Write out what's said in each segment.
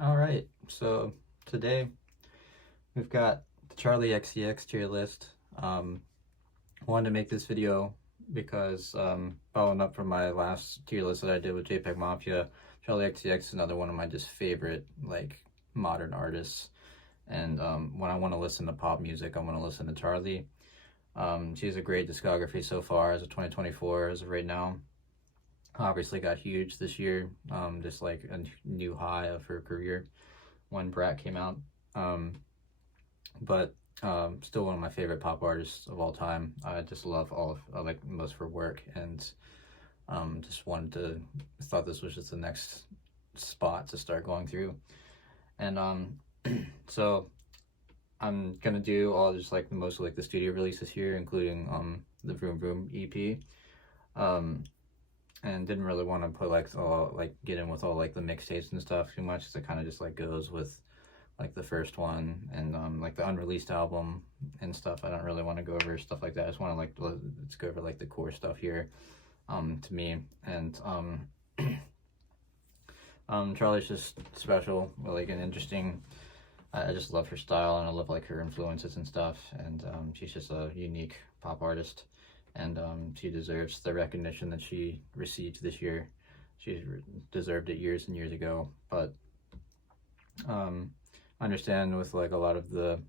All right, so today we've got the Charli XCX tier list. I wanted to make this video because following up from my last tier list that I did with JPEG Mafia, Charli XCX is another one of my just favorite like modern artists. And when I want to listen to pop music, I want to listen to Charli. She has a great discography so far as of 2024 as of right now. Obviously got huge this year, just like a new high of her career when Brat came out. Um, but Still one of my favorite pop artists of all time. I just love all of like most of her work, and just wanted to thought this was just the next spot to start going through. And so I'm gonna do all just like most of like the studio releases here, including the Vroom Vroom EP. Um, and didn't really want to put like all like get in with all like the mixtapes and stuff too much, because it kind of just like goes with like the first one and like the unreleased album and stuff. I don't really want to go over stuff like that. I just want to like let's go over like the core stuff here to me. And Charli's just special, like an interesting. I just love her style, and I love like her influences and stuff. And she's just a unique pop artist, and she deserves the recognition that she received this year. She deserved it years and years ago, but um, I understand with like a lot of the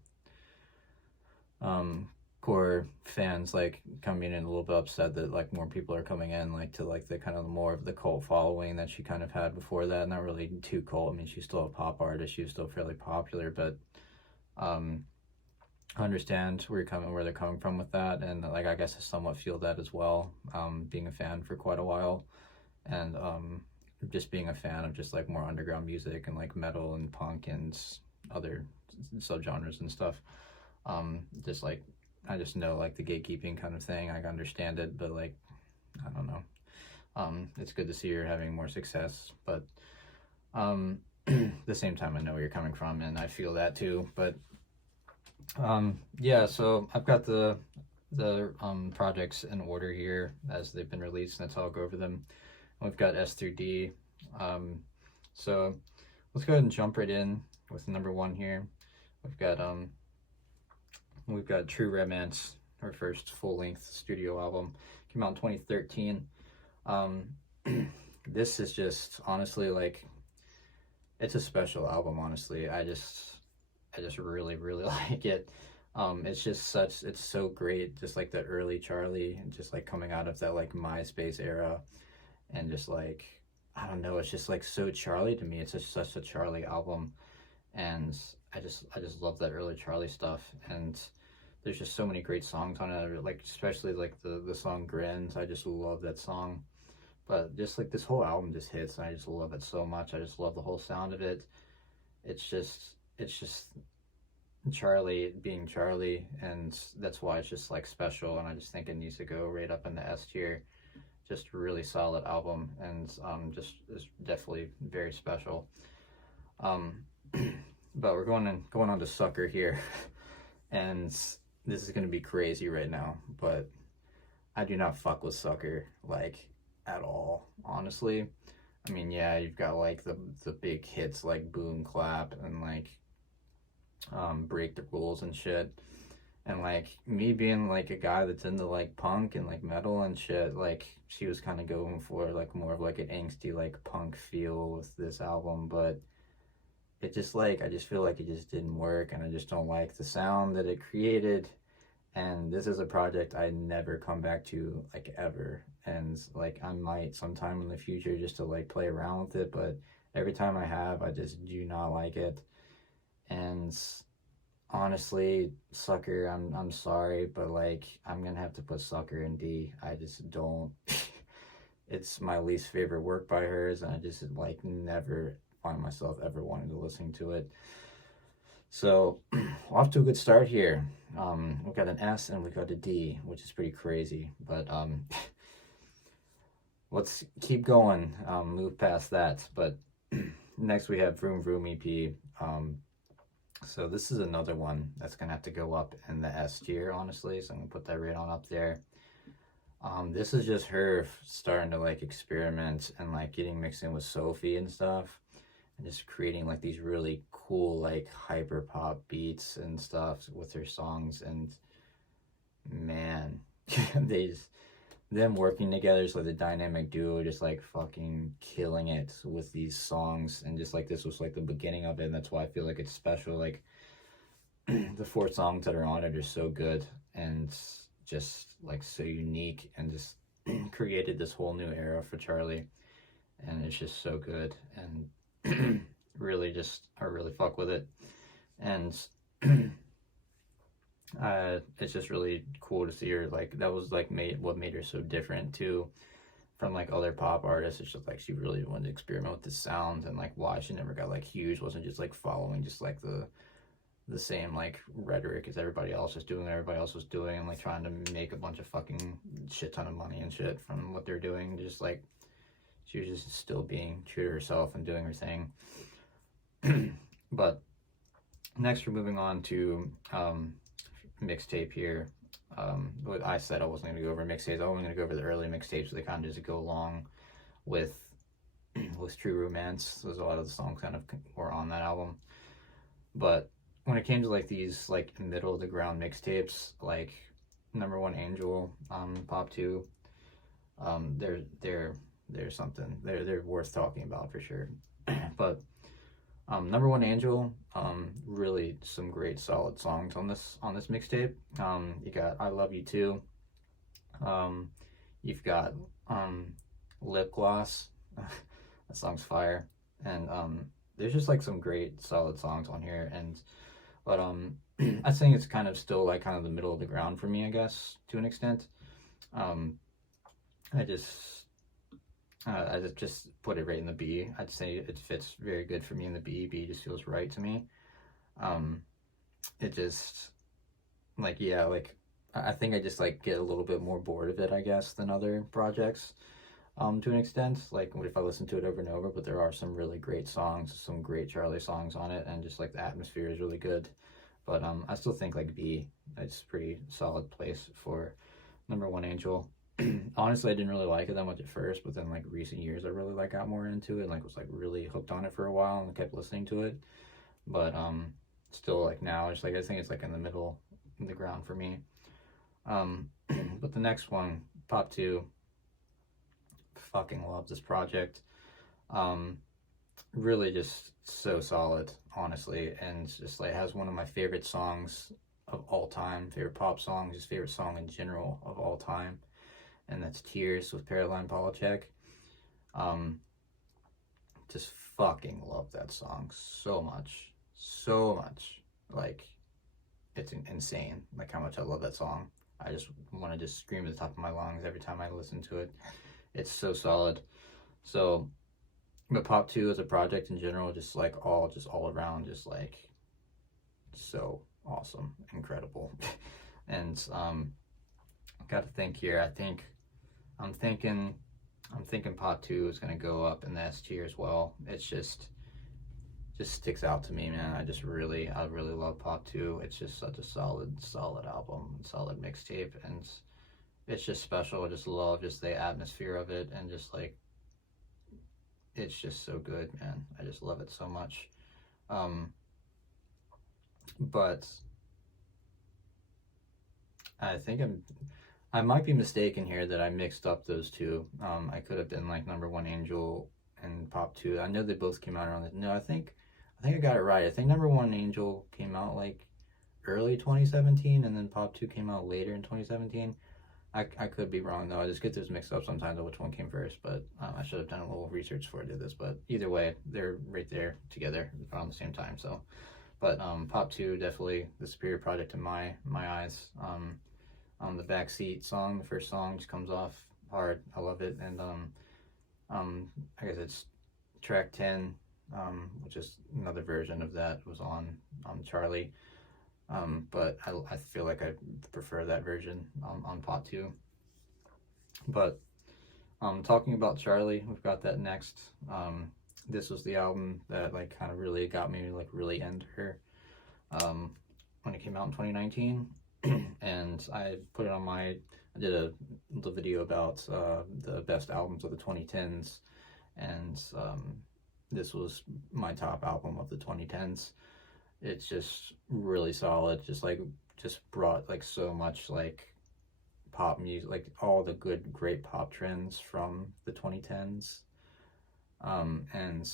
um, core fans like coming in a little bit upset that like more people are coming in like to like the kind of more of the cult following that she kind of had before that. Not really too cult. I mean, she's still a pop artist. She was still fairly popular, but um, I understand where they're coming from with that, and like I guess I somewhat feel that as well. Being a fan for quite a while, and just being a fan of just like more underground music and like metal and punk and other subgenres and stuff. Just like I just know like the gatekeeping kind of thing. I understand it, but like I don't know. It's good to see you're having more success, but at the same time, I know where you're coming from, and I feel that too. But yeah, so I've got the projects in order here as they've been released, and that's how I'll go over them. We've got S through D. Um, so let's go ahead and jump right in with number one here. We've got True Romance, her first full length studio album, came out in 2013. Um, this is just honestly like it's a special album. Honestly, I just really really like it. It's so great, just like the early Charli, and just like coming out of that like MySpace era, and just like I don't know, it's just like so Charli to me. It's just such a Charli album, and I just love that early Charli stuff. And there's just so many great songs on it, like especially like the song Grins. I just love that song. But just like this whole album just hits, and I just love it so much. I just love the whole sound of it. It's just Charli being Charli, and that's why it's just like special. And I just think it needs to go right up in the S tier. Just really solid album, and just is definitely very special. Um, but we're going on to Sucker here, and this is gonna be crazy right now, but I do not fuck with Sucker like at all, honestly. I mean, yeah, you've got like the big hits like Boom Clap and like Break the Rules and shit. And like me being like a guy that's into like punk and like metal and shit, like she was kind of going for like more of like an angsty like punk feel with this album, but it just like I just feel like it just didn't work, and I just don't like the sound that it created. And this is a project I never come back to like ever, and like I might sometime in the future just to like play around with it, but every time I have, I just do not like it. And honestly, Sucker, I'm sorry, but like I'm gonna have to put Sucker in D. I just don't. It's my least favorite work by hers, and I just like never find myself ever wanting to listen to it. So, off to a good start here. We've got an S and we've got a D, which is pretty crazy. But let's keep going. Move past that. But next we have Vroom Vroom EP. So this is another one that's gonna have to go up in the S tier, honestly. So I'm gonna put that right on up there. This is just her starting to like experiment and like getting mixed in with Sophie and stuff. and just creating like these really cool like hyper pop beats and stuff with their songs. And man, they just, them working together, so the dynamic duo just like fucking killing it with these songs. And just like this was like the beginning of it, and that's why I feel like it's special. Like the 4 songs that are on it are so good and just like so unique, and just created this whole new era for Charli, and it's just so good. And really just, I really fuck with it. And it's just really cool to see her, like that was like what made her so different too from like other pop artists. It's just like she really wanted to experiment with the sound, and like why she never got like huge wasn't just like following just like the same like rhetoric as everybody else is doing, everybody else was doing, and like trying to make a bunch of fucking shit ton of money and shit from what they're doing. Just like she was just still being true to herself and doing her thing. But next we're moving on to mixtape here. What I said I wasn't going to go over mixtapes. I wasn't going to go over the early mixtapes, so they kind of just go along with True Romance. There's a lot of the songs kind of were on that album. But when it came to like these like middle of the ground mixtapes, like Number One Angel, Pop 2, they're something. They're worth talking about for sure. But Number One Angel, really some great solid songs on this mixtape. You got I Love You Too. You've got Lip Gloss. That song's fire. And there's just like some great solid songs on here. And but I think it's kind of still like kind of the middle of the ground for me, I guess, to an extent. I just put it right in the B. I'd say it fits very good for me in the B. B just feels right to me. It just like, yeah, like I think I just like get a little bit more bored of it, I guess, than other projects to an extent, like if I listen to it over and over. But there are some really great songs, some great Charli songs on it, and just like the atmosphere is really good. But I still think like B, it's a pretty solid place for Number One Angel. Honestly, I didn't really like it that much at first, but then like recent years I really like got more into it, and like was like really hooked on it for a while and kept listening to it. But still like now it's like I think it's like in the middle of the ground for me. But the next one, Pop 2, fucking love this project. Really just so solid, honestly, and just like has one of my favorite songs of all time, favorite pop songs, just favorite song in general of all time, and that's Tears with Caroline Polachek. Just fucking love that song so much. Like it's insane, like how much I love that song. I just want to just scream at the top of my lungs every time I listen to it. It's so solid. So, but Pop 2 as a project in general, just like all around, just like so awesome, incredible. And got to think here. I'm thinking Pop 2 is gonna go up in the S tier as well. It's just sticks out to me, man. I really love Pop 2. It's just such a solid album, solid mixtape, and it's just special. I just love just the atmosphere of it, and just like it's just so good, man. I just love it so much. But I might be mistaken here that I mixed up those two. I could have been like Number One Angel and Pop 2. I know they both came out around no, I think I got it right. I think Number One Angel came out like early 2017, and then Pop 2 came out later in 2017. I could be wrong though. I just get those mixed up sometimes on which one came first, but I should have done a little research before I did this. But either way, they're right there together around the same time. So, but Pop 2 definitely the superior project in my eyes. The Backseat song, the first song, just comes off hard. I love it. And I guess it's track 10, which is another version of that, was on Charli. But I feel like I prefer that version on Pop 2. But talking about Charli, we've got that next. This was the album that like kind of really got me like really into her when it came out in 2019. And I put it on I did a little video about the best albums of the 2010s, and this was my top album of the 2010s. It's just really solid. Just brought like so much like pop music, like all the good, great pop trends from the 2010s. And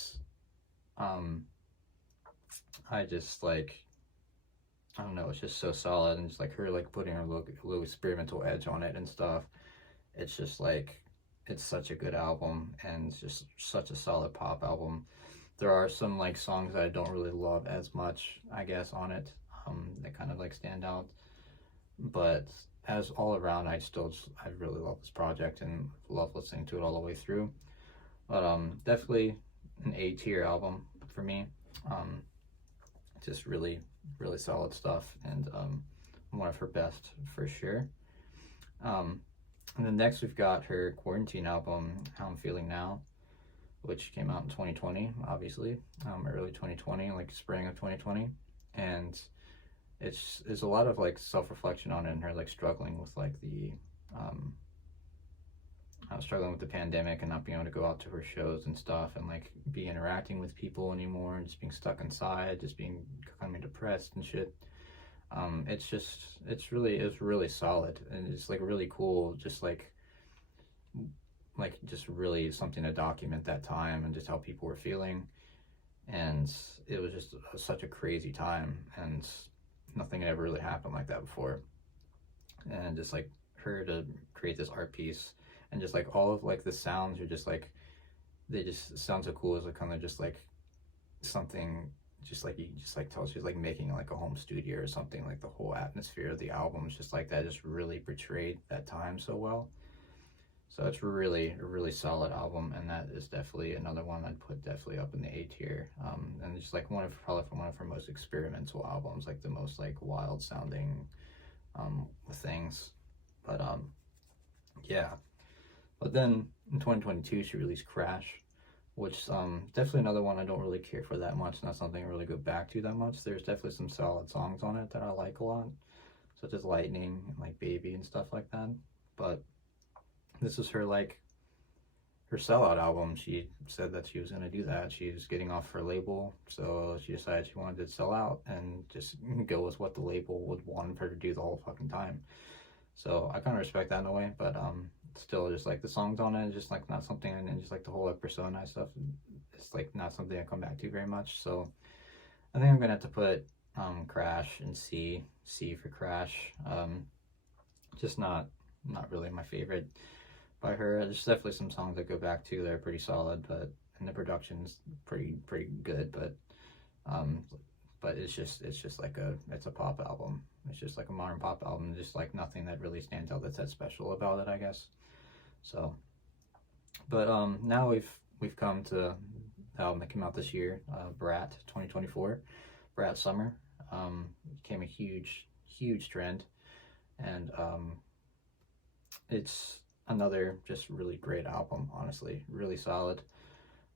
um, I just like, I don't know, it's just so solid, and just like her like putting her little experimental edge on it and stuff. It's just like, it's such a good album, and it's just such a solid pop album. There are some like songs that I don't really love as much, I guess, on it, that kind of like stand out. But as all around, I really love this project and love listening to it all the way through. But definitely an A tier album for me. Um, just really, really solid stuff, and one of her best for sure. Um, and then next we've got her quarantine album, How I'm Feeling Now, which came out in 2020, obviously, early 2020, like spring of 2020, and there's a lot of like self-reflection on it, and her like um, struggling with the pandemic and not being able to go out to her shows and stuff, and like be interacting with people anymore, and just being stuck inside, just being kind of depressed and shit. It's really solid, and it's like really cool, just just really something to document that time and just how people were feeling. And it was just such a crazy time, and nothing had ever really happened like that before. And just like her to create this art piece, and just like all of like the sounds are just like, they just sound so cool. It's like kind of just like something, just like you just like tell she's like making like a home studio or something. Like the whole atmosphere of the album is just like that, just really portrayed that time so well. So it's really a really solid album, and that is definitely another one I'd put definitely up in the A tier. And just like probably one of her most experimental albums, like the most like wild sounding things. But yeah. But then in 2022 she released Crash, which definitely another one I don't really care for that much, not something I really go back to that much. There's definitely some solid songs on it that I like a lot, such as Lightning and like Baby and stuff like that. But this is her like her sellout album. She said that she was going to do that. She was getting off her label, so she decided she wanted to sell out and just go with what the label would want her to do the whole fucking time. So I kind of respect that in a way, but still, just like the songs on it, just like not something, and just like the whole like persona stuff, it's like not something I come back to very much. So I think I'm gonna have to put Crash and C for Crash. Just not really my favorite by her. There's definitely some songs I go back to that are pretty solid, but and the production's pretty good, but it's just like it's a pop album. It's just like a modern pop album, just like nothing that really stands out that's that special about it, I guess. So, but now we've come to the album that came out this year, Brat 2024, Brat Summer. Became a huge trend, and it's another just really great album, honestly, really solid.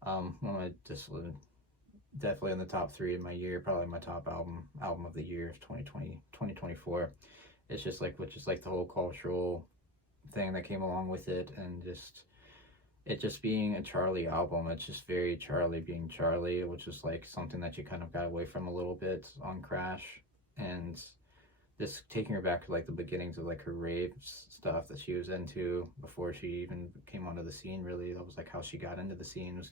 One of my just definitely in the top three of my year, probably my top album of the year of 2020 2024. It's just like, which is like the whole cultural thing that came along with it, and just it just being a Charli album. It's just very Charli being Charli, which is like something that you kind of got away from a little bit on Crash. And this taking her back to like the beginnings of like her rave stuff that she was into before she even came onto the scene. Really, that was like how she got into the scene, was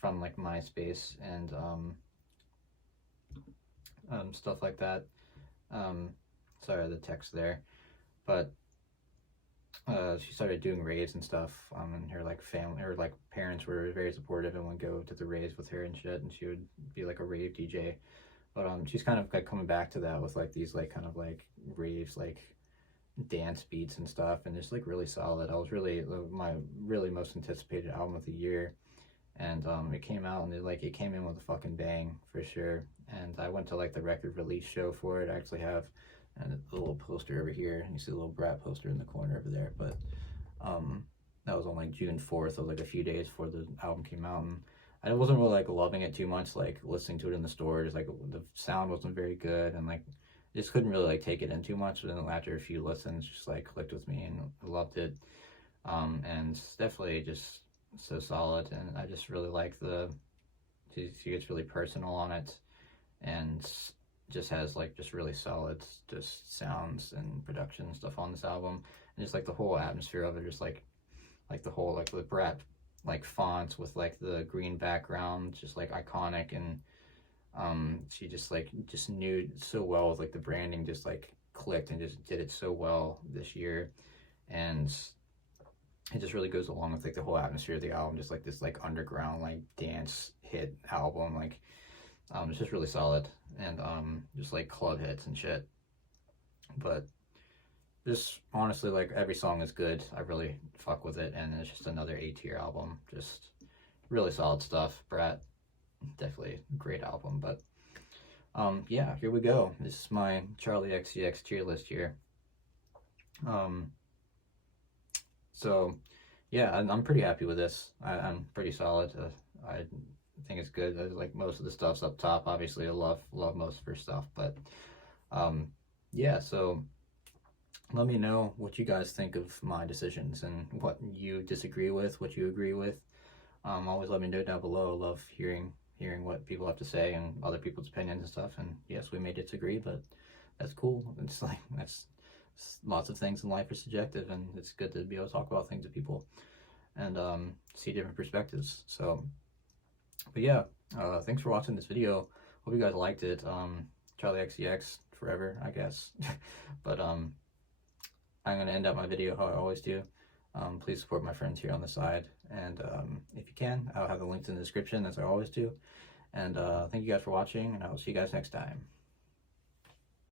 from like MySpace and stuff like that. Sorry, the text there, but she started doing raves and stuff, and her like family, her like parents were very supportive and would go to the raves with her and shit, and she would be like a rave DJ. But she's kind of like coming back to that with like these like kind of like raves, like dance beats and stuff, and just like really solid. I was really my really most anticipated album of the year, and it came out, and it came in with a fucking bang for sure. And I went to like the record release show for it. I actually have a little poster over here. You see the little Brat poster in the corner over there. But that was on like June 4th. It was like a few days before the album came out, and I wasn't really like loving it too much, like listening to it in the store. Just like the sound wasn't very good, and like just couldn't really like take it in too much. But then after a few listens, just like clicked with me, and I loved it. And it's definitely just so solid, and I just really like the She gets really personal on it, and just has like just really solid just sounds and production stuff on this album, and just like the whole atmosphere of it, just like the whole like the Brat like fonts with like the green background, just like iconic. And she just knew so well with like the branding, just like clicked and just did it so well this year. And it just really goes along with like the whole atmosphere of the album, just like this like underground like dance hit album. Like it's just really solid, and just like club hits and shit. But just honestly, like every song is good. I really fuck with it, and it's just another A-tier album. Just really solid stuff. Brat, definitely a great album. But yeah, here we go. This is my Charli XCX tier list here. So yeah, I'm pretty happy with this. I'm pretty solid. I think it's good. Like most of the stuff's up top. Obviously, I love most of her stuff. But yeah, so let me know what you guys think of my decisions and what you disagree with, what you agree with. Always let me know down below. I love hearing what people have to say and other people's opinions and stuff. And yes, we may disagree, but that's cool. It's like lots of things in life are subjective, and it's good to be able to talk about things with people and see different perspectives. So, but yeah, thanks for watching this video. Hope you guys liked it. Charli XCX forever, I guess. But I'm gonna end up my video how I always do. Please support my friends here on the side, and if you can, I'll have the links in the description as I always do. And thank you guys for watching, and I will see you guys next time.